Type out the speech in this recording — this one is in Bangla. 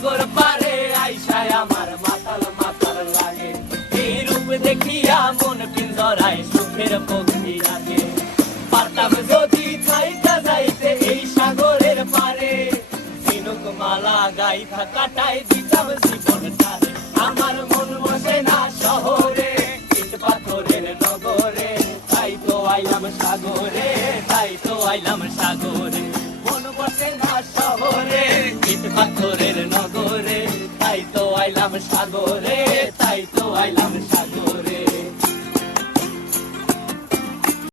সাগর পারে আইসায় আমার মাতাল মাতাল লাগে। এই রূপ দেখিয়া মন পিঞ্জরায় সুখের পক্ষী রাখে। পারতাম যদি থাইকা যাইতে এই সাগরের পারে, ঝিনুক মালা গাইথা কাটাই দিতাম জীবনটারে। আমার মন বসে না শহরে, ইট পাথরের নগরে, তাই তো আইলাম সাগরে, তাই তো আইলাম সাগরে। মন বসে না শহরে, ইট পাথরের নগরে, তাই তো আইলাম সাগরে, তাই তো আইলাম সাগরে।